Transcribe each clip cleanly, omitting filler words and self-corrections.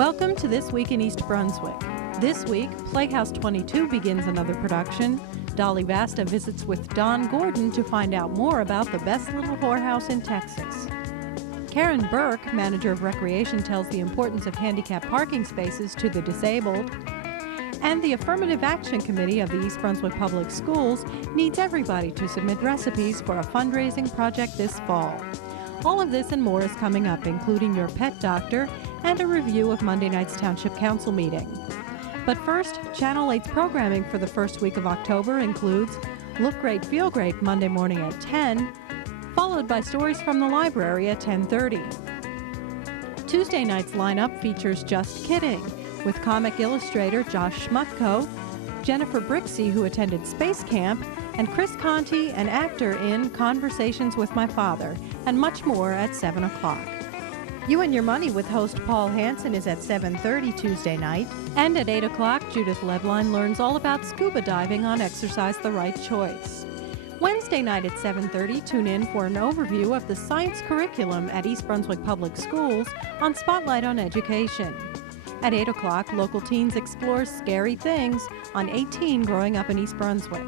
Welcome to This Week in East Brunswick. This week, Playhouse 22 begins another production. Dolly Vasta visits with Don Gordon to find out more about the best little whorehouse in Texas. Karen Burke, manager of recreation, tells the importance of handicapped parking spaces to the disabled. And the Affirmative Action Committee of the East Brunswick Public Schools needs everybody to submit recipes for a fundraising project this fall. All of this and more is coming up, including your pet doctor and a review of Monday night's Township Council meeting. But first, Channel 8's programming for the first week of October includes Look Great, Feel Great Monday morning at 10, followed by Stories from the Library at 10:30. Tuesday night's lineup features Just Kidding, with comic illustrator Josh Schmutko, Jennifer Brixey, who attended Space Camp, and Chris Conti, an actor in Conversations with My Father, and much more at 7 o'clock. You and Your Money with host Paul Hansen is at 7:30 Tuesday night. And at 8 o'clock, Judith Lebline learns all about scuba diving on Exercise the Right Choice. Wednesday night at 7:30, tune in for an overview of the science curriculum at East Brunswick Public Schools on Spotlight on Education. At 8 o'clock, local teens explore scary things on 18 Growing Up in East Brunswick.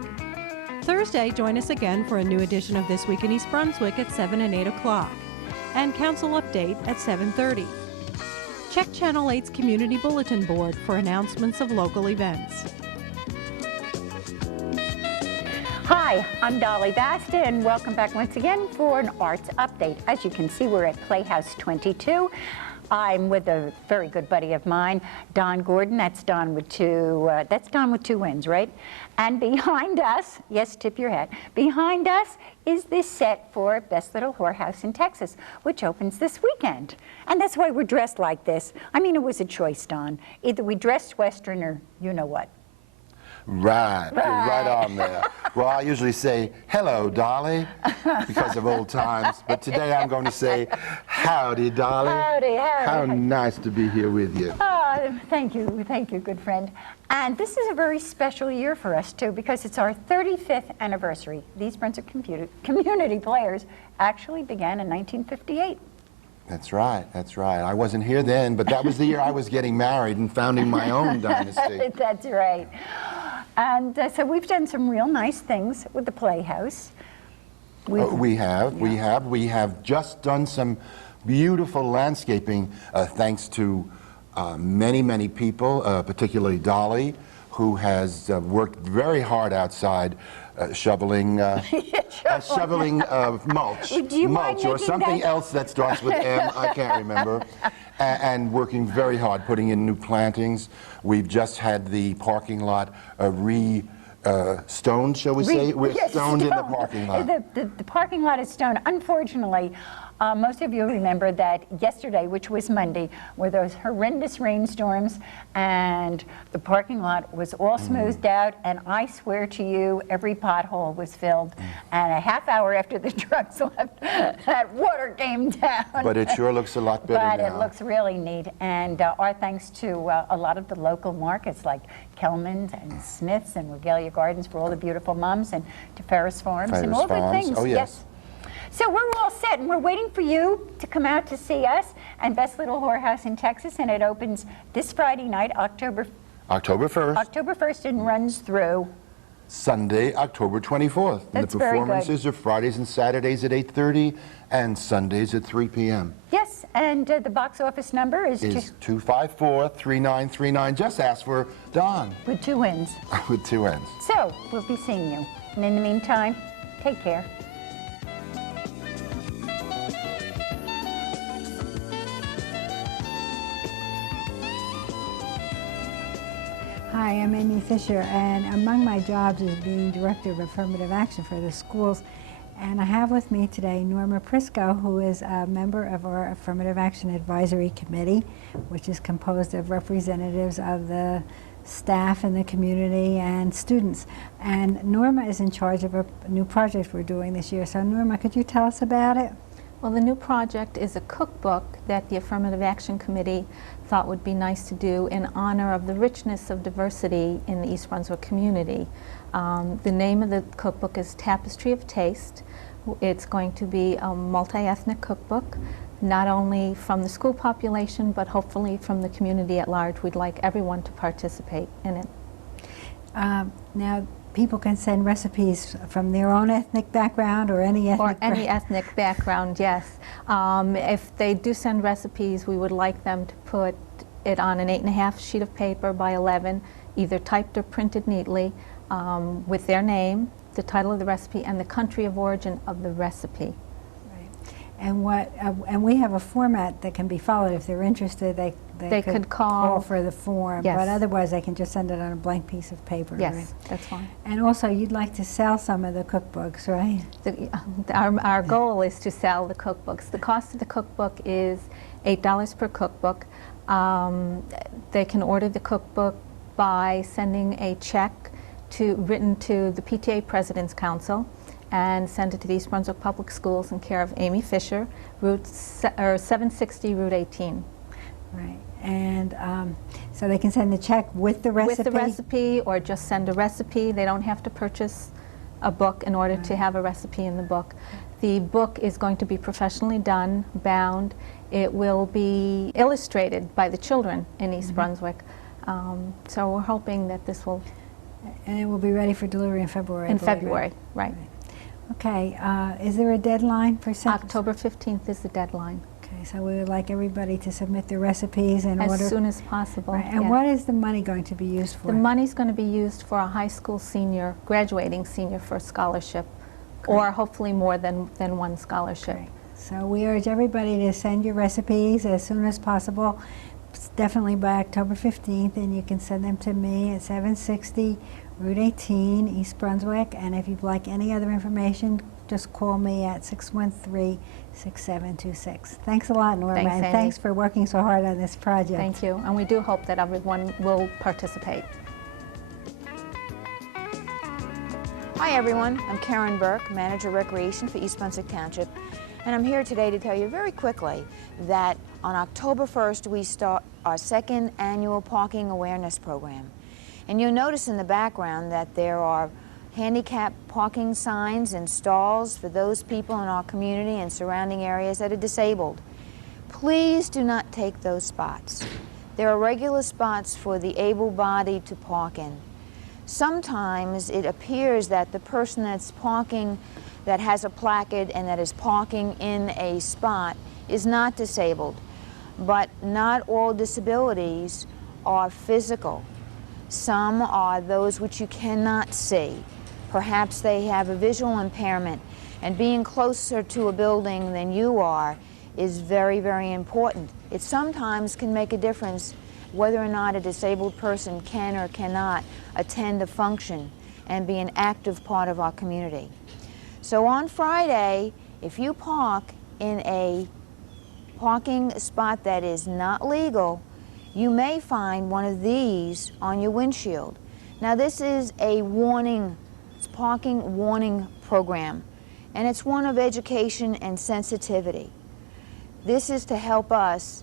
Thursday, join us again for a new edition of This Week in East Brunswick at 7 and 8 o'clock. And Council Update at 7:30. Check Channel 8's Community Bulletin Board for announcements of local events. Hi, I'm Dolly Vasta, and welcome back once again for an arts update. As you can see, we're at Playhouse 22. I'm with a very good buddy of mine, Don Gordon. That's Don with two N's, right? And behind us, yes, tip your hat, behind us is this set for Best Little Whorehouse in Texas, which opens this weekend. And that's why we're dressed like this. I mean, it was a choice, Don. Either we dressed Western or you know what. Right, you're right on there. Well, I usually say, hello, Dolly, because of old times. But today I'm going to say, howdy, Dolly. Howdy, howdy. How nice to be here with you. Oh, thank you, good friend. And this is a very special year for us, too, because it's our 35th anniversary. These Brunswick Community Players actually began in 1958. That's right, that's right. I wasn't here then, but that was the year I was getting married and founding my own dynasty. That's right. And so we've done some real nice things with the Playhouse. We have just done some beautiful landscaping thanks to many people, particularly Dolly, who has worked very hard outside shoveling mulch or something else that starts with M, I can't remember, and working very hard putting in new plantings. We've just had the parking lot stoned, shall we say? We're stoned in the parking lot. The parking lot is stoned. Unfortunately, most of you remember that yesterday, which was Monday, were those horrendous rainstorms, and the parking lot was all smoothed out, and I swear to you, every pothole was filled. And a half hour after the trucks left, that water came down. But it sure looks a lot better now. But it looks really neat, and our thanks to a lot of the local markets like Kelman's and Smith's and Regalia Gardens for all the beautiful mums, and to Ferris Farms and all good things. Oh, yes. So we're all set, and we're waiting for you to come out to see us and Best Little Whorehouse in Texas, and it opens this Friday night, October 1st. October 1st, and runs through Sunday, October 24th. That's and the very performances are Fridays and Saturdays at 8:30 and Sundays at 3 p.m. Yes, and the box office number is 254-3939. Just ask for Don. with two N's. With two N's. So we'll be seeing you. And in the meantime, take care. Hi, I'm Amy Fisher, and among my jobs is being Director of Affirmative Action for the schools. And I have with me today Norma Prisco, who is a member of our Affirmative Action Advisory Committee, which is composed of representatives of the staff and the community and students. And Norma is in charge of a new project we're doing this year. So Norma, could you tell us about it? Well, the new project is a cookbook that the Affirmative Action Committee thought would be nice to do in honor of the richness of diversity in the East Brunswick community. The name of the cookbook is Tapestry of Taste. It's going to be a multi-ethnic cookbook. not only from the school population, but hopefully from the community at large. We'd like everyone to participate in it. Now, people can send recipes from their own ethnic background or any ethnic ethnic background, yes. If they do send recipes, we would like them to put it on an 8.5 sheet of paper by 11, either typed or printed neatly, with their name, the title of the recipe, and the country of origin of the recipe. And and we have a format that can be followed. If they're interested, they could call for the form. Yes. But otherwise, they can just send it on a blank piece of paper. Yes, right? that's fine. And also, you'd like to sell some of the cookbooks, right? Our goal is to sell the cookbooks. The cost of the cookbook is $8 per cookbook. They can order the cookbook by sending a check written to the PTA President's Council, and send it to the East Brunswick Public Schools in care of Amy Fisher, 760 Route 18. Right, and so they can send the check with the recipe? With the recipe, or just send a recipe. They don't have to purchase a book in order to have a recipe in the book. The book is going to be professionally done, bound. It will be illustrated by the children in East Brunswick. So we're hoping that this will... And it will be ready for delivery in February. In February, right. Okay, is there a deadline for sending? October 15th is the deadline. Okay, so we would like everybody to submit their recipes in order. As soon as possible. Right. And what is the money going to be used for? The money's going to be used for a high school senior, graduating senior, for a scholarship, or hopefully more than one scholarship. Great. So we urge everybody to send your recipes as soon as possible, definitely by October 15th, and you can send them to me at 760 Route 18, East Brunswick, and if you'd like any other information, just call me at 613-6726. Thanks a lot, Norma, Thanks, and Amy. thanks for working so hard on this project. Thank you, and we do hope that everyone will participate. Hi everyone, I'm Karen Burke, Manager Recreation for East Brunswick Township, and I'm here today to tell you very quickly that on October 1st we start our second annual parking awareness program. And you'll notice in the background that there are handicap parking signs and stalls for those people in our community and surrounding areas that are disabled. Please do not take those spots. There are regular spots for the able-bodied to park in. Sometimes it appears that the person that's parking, that has a placard and that is parking in a spot, is not disabled. But not all disabilities are physical. Some are those which you cannot see. Perhaps they have a visual impairment, and being closer to a building than you are is very, very important. It sometimes can make a difference whether or not a disabled person can or cannot attend a function and be an active part of our community. So on Friday, if you park in a parking spot that is not legal, you may find one of these on your windshield. Now this is a warning, it's parking warning program, and it's one of education and sensitivity. This is to help us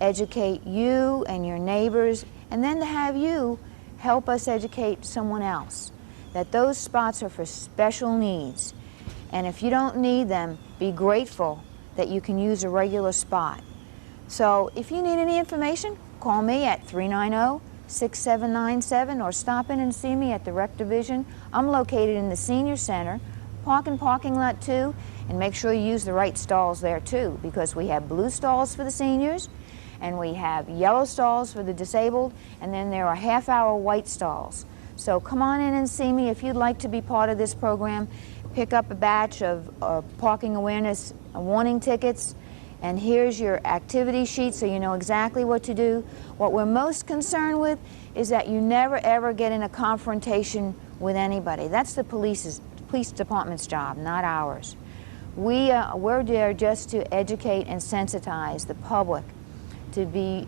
educate you and your neighbors, and then to have you help us educate someone else, that those spots are for special needs. And if you don't need them, be grateful that you can use a regular spot. So if you need any information, call me at 390-6797 or stop in and see me at the Rec Division. I'm located in the Senior Center. Park in Parking Lot 2, and make sure you use the right stalls there too, because we have blue stalls for the seniors, and we have yellow stalls for the disabled, and then there are half-hour white stalls. So come on in and see me if you'd like to be part of this program. Pick up a batch of parking awareness warning tickets, and here's your activity sheet so you know exactly what to do. What we're most concerned with is that you never ever get in a confrontation with anybody. That's the police department's job, not ours. We're there just to educate and sensitize the public to be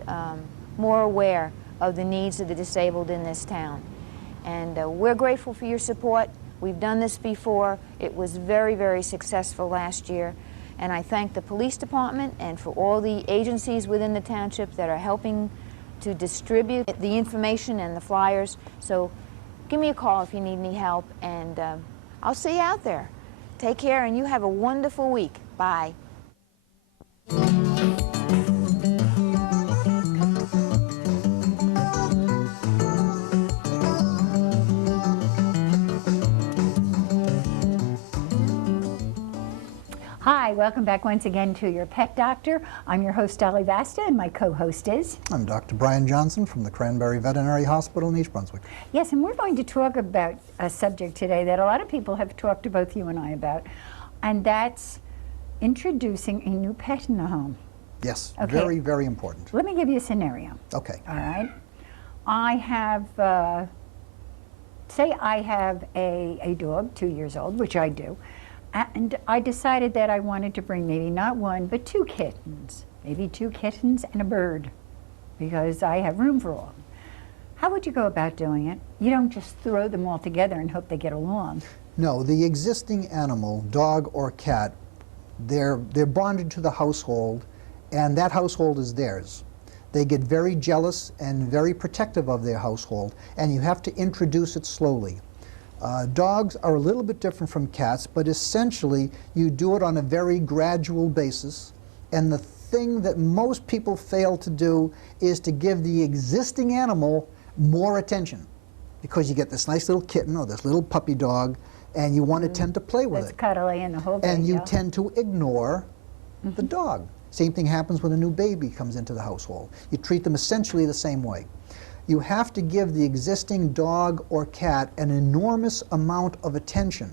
more aware of the needs of the disabled in this town. And we're grateful for your support. We've done this before. It was very, very successful last year. And I thank the police department and for all the agencies within the township that are helping to distribute the information and the flyers. So give me a call if you need any help, and I'll see you out there. Take care, and you have a wonderful week. Bye. Hi, welcome back once again to Your Pet Doctor. I'm your host, Dolly Vasta, and my co-host is... I'm Dr. Brian Johnson from the Cranberry Veterinary Hospital in East Brunswick. Yes, and we're going to talk about a subject today that a lot of people have talked to both you and I about, and that's introducing a new pet in the home. Yes, Okay. very, very important. Let me give you a scenario. Okay. All right. I have, say I have a dog, 2 years old, which I do, and I decided that I wanted to bring maybe not one, but 2 kittens, maybe 2 kittens and a bird, because I have room for all. How would you go about doing it? You don't just throw them all together and hope they get along. No, the existing animal, dog or cat, they're bonded to the household, and that household is theirs. They get very jealous and very protective of their household, and you have to introduce it slowly. Dogs are a little bit different from cats, but essentially you do it on a very gradual basis, and the thing that most people fail to do is to give the existing animal more attention, because you get this nice little kitten or this little puppy dog, and you want to tend to play with That's it. cuddly and the whole thing. And you yeah. tend to ignore the dog. Same thing happens when a new baby comes into the household. You treat them essentially the same way. You have to give the existing dog or cat an enormous amount of attention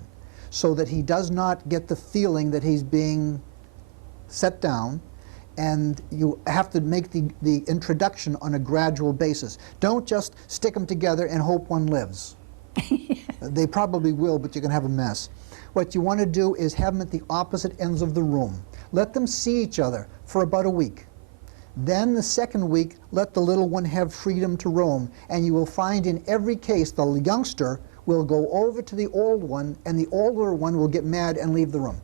so that he does not get the feeling that he's being set down, and you have to make the introduction on a gradual basis. Don't just stick them together and hope one lives. They probably will, but you're going to have a mess. What you want to do is have them at the opposite ends of the room. Let them see each other for about a week. Then the second week, let the little one have freedom to roam, and you will find in every case the youngster will go over to the old one, and the older one will get mad and leave the room.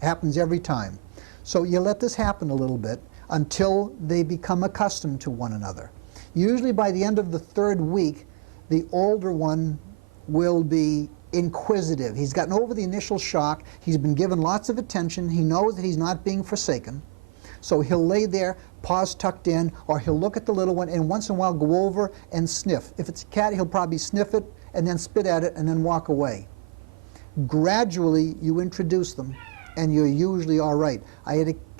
It happens every time. So you let this happen a little bit until they become accustomed to one another. Usually by the end of the 3rd week, the older one will be inquisitive. He's gotten over the initial shock. He's been given lots of attention. He knows that he's not being forsaken. So he'll lay there, paws tucked in, or he'll look at the little one and once in a while go over and sniff. If it's a cat, he'll probably sniff it and then spit at it and then walk away. Gradually, you introduce them, and you're usually all right. I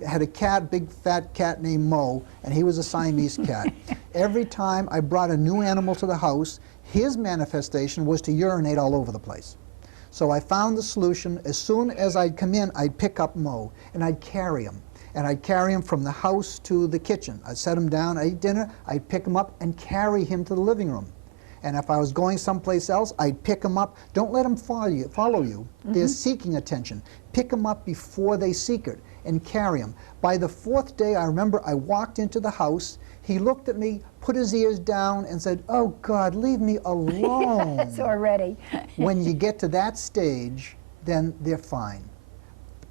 had a cat, big fat cat named Mo, and he was a Siamese cat. Every time I brought a new animal to the house, his manifestation was to urinate all over the place. So I found the solution. As soon as I'd come in, I'd pick up Mo, and I'd carry him. And I'd carry him from the house to the kitchen. I'd set him down, I'd eat dinner, I'd pick him up and carry him to the living room. And if I was going someplace else, I'd pick him up. Don't let them follow you. They're seeking attention. Pick them up before they seek it and carry them. By the 4th day, I remember I walked into the house. He looked at me, put his ears down, and said, "Oh, God, leave me alone." Yes, already. When you get to that stage, then they're fine.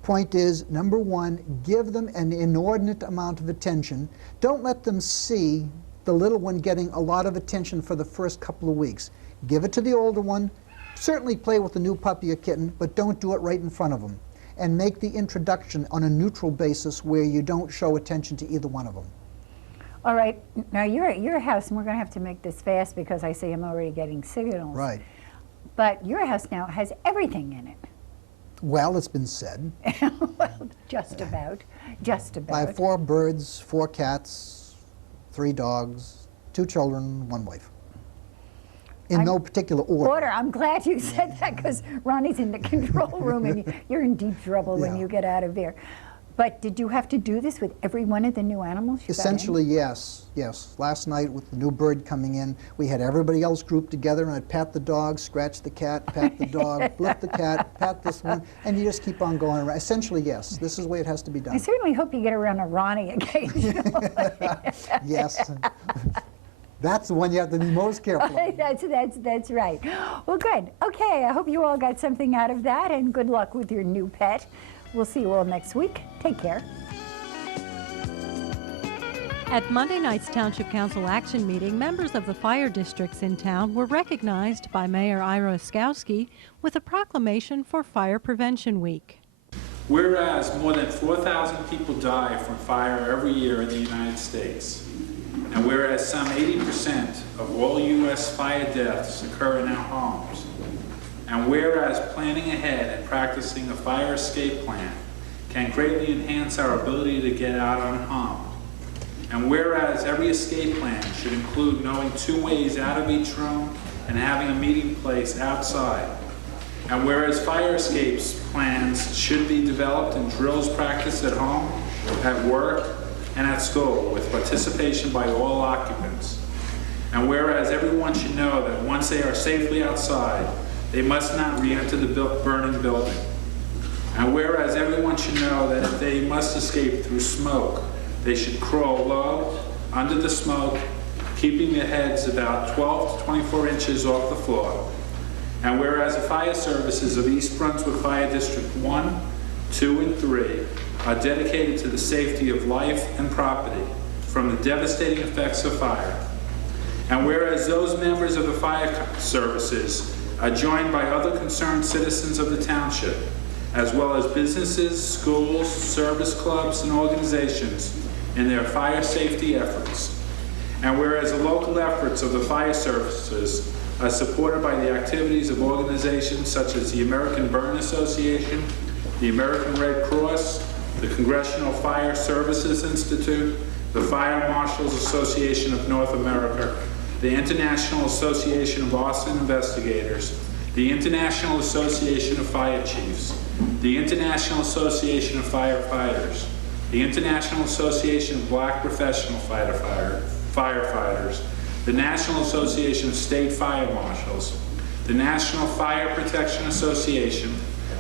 Point is, number 1, give them an inordinate amount of attention. Don't let them see the little one getting a lot of attention for the first couple of weeks. Give it to the older one. Certainly play with the new puppy or kitten, but don't do it right in front of them. And make the introduction on a neutral basis where you don't show attention to either one of them. All right, now you're at your house, and we're going to have to make this fast because I see I'm already getting signals. Right. But your house now has everything in it. Well, it's been said. Well, just about. Just about. I have 4 birds, 4 cats, 3 dogs, 2 children, 1 wife. In no particular order. I'm glad you said that because Ronnie's in the control room and you're in deep trouble when you get out of there. But did you have to do this with every one of the new animals you got in? Essentially, yes, yes. Last night with the new bird coming in, we had everybody else grouped together, and I'd pat the dog, scratch the cat, pat the dog, lift the cat, pat this one, and you just keep on going around. Essentially, yes, this is the way it has to be done. I certainly hope you get around to Ronnie occasionally. Yes. That's the one you have to be most careful of. That's right. Well, good. Okay, I hope you all got something out of that, and good luck with your new pet. We'll see you all next week. Take care. At Monday night's Township Council action meeting, members of the fire districts in town were recognized by Mayor Ira Oskowski with a proclamation for Fire Prevention Week. Whereas more than 4,000 people die from fire every year in the United States, and whereas some 80% of all U.S. fire deaths occur in our homes, and whereas planning ahead and practicing a fire escape plan can greatly enhance our ability to get out unharmed, and whereas every escape plan should include knowing 2 ways out of each room and having a meeting place outside, and whereas fire escapes plans should be developed and drills practiced at home, at work, and at school with participation by all occupants, and whereas everyone should know that once they are safely outside, they must not re-enter the burning building, and whereas everyone should know that if they must escape through smoke, they should crawl low under the smoke, keeping their heads about 12 to 24 inches off the floor. And whereas the fire services of East Brunswick Fire District 1, 2, and 3 are dedicated to the safety of life and property from the devastating effects of fire. And whereas those members of the fire services are joined by other concerned citizens of the township, as well as businesses, schools, service clubs, and organizations in their fire safety efforts. And whereas the local efforts of the fire services are supported by the activities of organizations such as the American Burn Association, the American Red Cross, the Congressional Fire Services Institute, the Fire Marshals Association of North America, the International Association of Arson Investigators, the International Association of Fire Chiefs, the International Association of Firefighters, the International Association of Black Professional Firefighters, the National Association of State Fire Marshals, the National Fire Protection Association,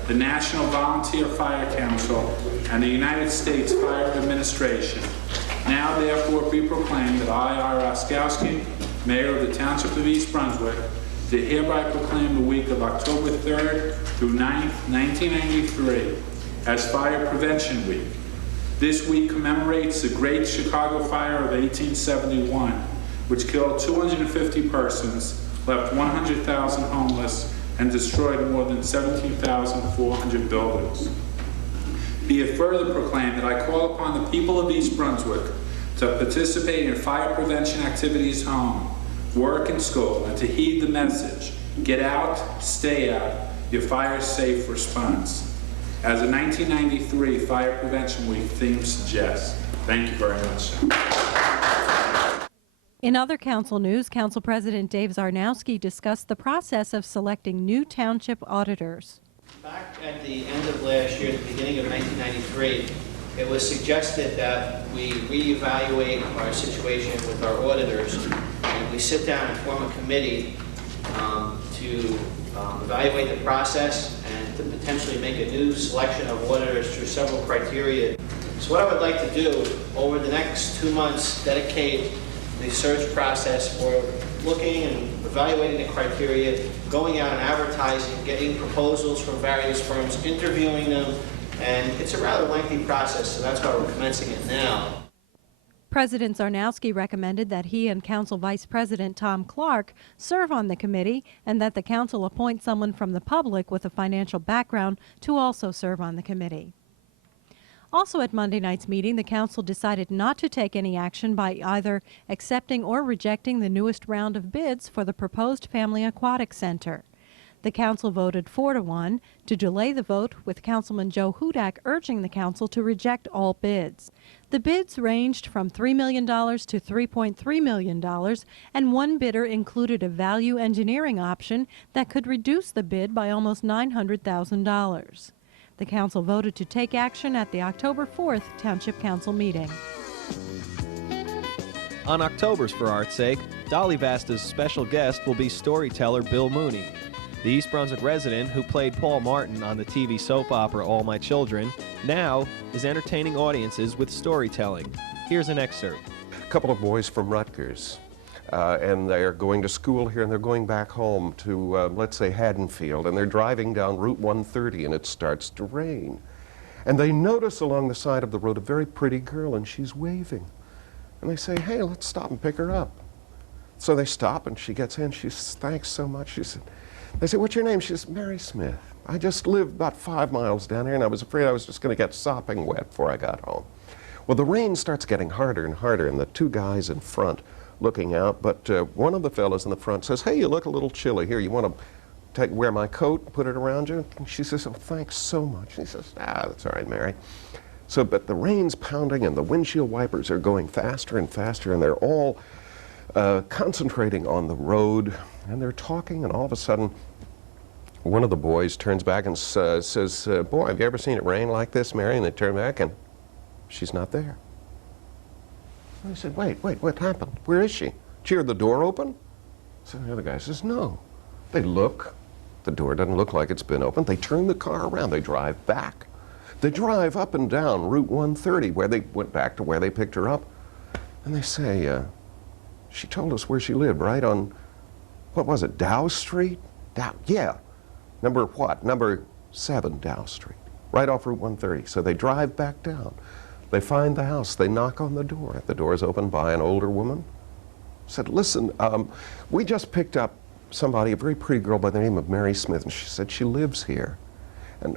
the National Volunteer Fire Council, and the United States Fire Administration. Now therefore be proclaimed that I, R. Oskowski, Mayor of the Township of East Brunswick, do hereby proclaim the week of October 3rd through 9th, 1993 as Fire Prevention Week. This week commemorates the Great Chicago Fire of 1871, which killed 250 persons, left 100,000 homeless, and destroyed more than 17,400 buildings. Be it further proclaimed that I call upon the people of East Brunswick to participate in fire prevention activities home, work, and school, and to heed the message, get out, stay out, your fire safe response, as the 1993 Fire Prevention Week theme suggests. Thank you very much. In other council news, Council President Dave Zarnowski discussed the process of selecting new township auditors. Back at the end of last year, at the beginning of 1993, it was suggested that we reevaluate our situation with our auditors, and we sit down and form a committee to evaluate the process and to potentially make a new selection of auditors through several criteria. So what I would like to do over the next 2 months, dedicate the search process for looking and evaluating the criteria, going out and advertising, getting proposals from various firms, interviewing them, and it's a rather lengthy process, so that's why we're commencing it now. President Zarnowski recommended that he and Council Vice President Tom Clark serve on the committee and that the council appoint someone from the public with a financial background to also serve on the committee. Also at Monday night's meeting, the council decided not to take any action by either accepting or rejecting the newest round of bids for the proposed Family Aquatic Center. The council voted 4-1 to delay the vote, with Councilman Joe Hudak urging the council to reject all bids. The bids ranged from $3 million to $3.3 million, and one bidder included a value engineering option that could reduce the bid by almost $900,000. The council voted to take action at the October 4th Township Council meeting. On October's For Art's Sake, Dolly Vasta's special guest will be storyteller Bill Mooney. The East Brunswick resident who played Paul Martin on the TV soap opera All My Children now is entertaining audiences with storytelling. Here's an excerpt. A couple of boys from Rutgers, and they're going to school here, and they're going back home to, let's say, Haddonfield, and they're driving down Route 130, and it starts to rain. And they notice along the side of the road a very pretty girl, and she's waving. And they say, hey, let's stop and pick her up. So they stop, and she gets in. She says, thanks so much. She said, they say, what's your name? She says, Mary Smith. I just live about 5 miles down here, and I was afraid I was just going to get sopping wet before I got home. Well, the rain starts getting harder and harder, and the two guys in front looking out, but one of the fellows in the front says, hey, you look a little chilly. Here, you want to wear my coat and put it around you? And she says, oh, thanks so much. And he says, that's all right, Mary. So, but the rain's pounding, and the windshield wipers are going faster and faster, and they're all concentrating on the road, and they're talking, and all of a sudden, one of the boys turns back and says, boy, have you ever seen it rain like this, Mary? And they turn back, and she's not there. And I said, wait, what happened? Where is she? Did you hear the door open? So the other guy says, no. They look. The door doesn't look like it's been opened. They turn the car around. They drive back. They drive up and down Route 130, where they went back to where they picked her up. And they say, she told us where she lived, right on, what was it, Dow Street? Yeah. Number what? Number 7 Dow Street, right off Route 130. So they drive back down. They find the house. They knock on the door. The door is opened by an older woman. Said, listen, we just picked up somebody, a very pretty girl by the name of Mary Smith, and she said she lives here.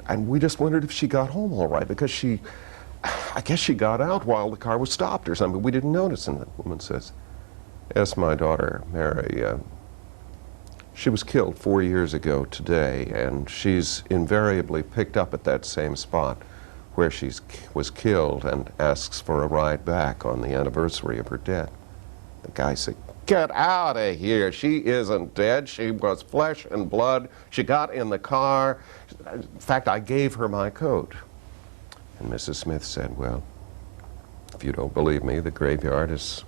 And we just wondered if she got home all right, because I guess she got out while the car was stopped or something. We didn't notice. And the woman says, yes, my daughter, Mary, she was killed 4 years ago today, and she's invariably picked up at that same spot where she was killed and asks for a ride back on the anniversary of her death. The guy said, get out of here. She isn't dead. She was flesh and blood. She got in the car. In fact, I gave her my coat. And Mrs. Smith said, well, if you don't believe me, the graveyard is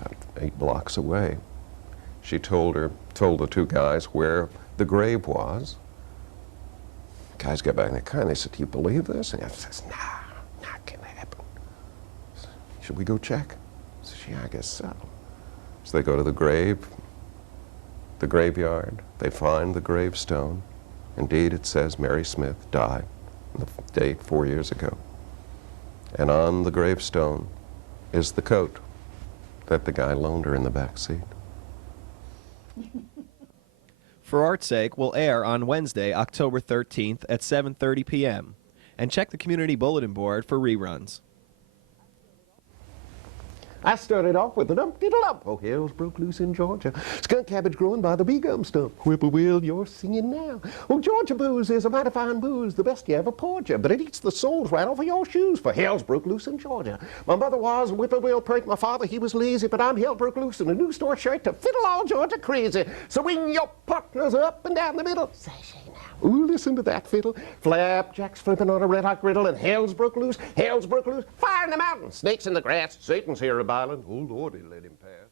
about 8 blocks away. She told the two guys where the grave was. The guys got back in the car and they said, do you believe this? And he says, nah, not gonna happen. Should we go check? I said, yeah, I guess so. So they go to the graveyard. They find the gravestone. Indeed, it says Mary Smith died on the date 4 years ago. And on the gravestone is the coat that the guy loaned her in the back seat. For Art's Sake will air on Wednesday, October 13th at 7:30 p.m. And check the community bulletin board for reruns. I started off with a dump-diddle-dump. Oh, hell's broke loose in Georgia. Skunk cabbage growing by the bee gum stump. Whippoorwill, you're singing now. Oh, Georgia booze is a mighty fine booze, the best you ever poured you. But it eats the soles right off of your shoes, for hell's broke loose in Georgia. My mother was a whippoorwill pert, my father, he was lazy, but I'm hell broke loose in a new store shirt to fiddle all Georgia crazy. Swing your partners up and down the middle. Sashay now. Ooh, listen to that fiddle. Flapjacks flipping on a red-hot griddle, and hell's broke loose, fire in the mountains, snakes in the grass, Satan's here a-biling. Oh, Lordy, let him pass.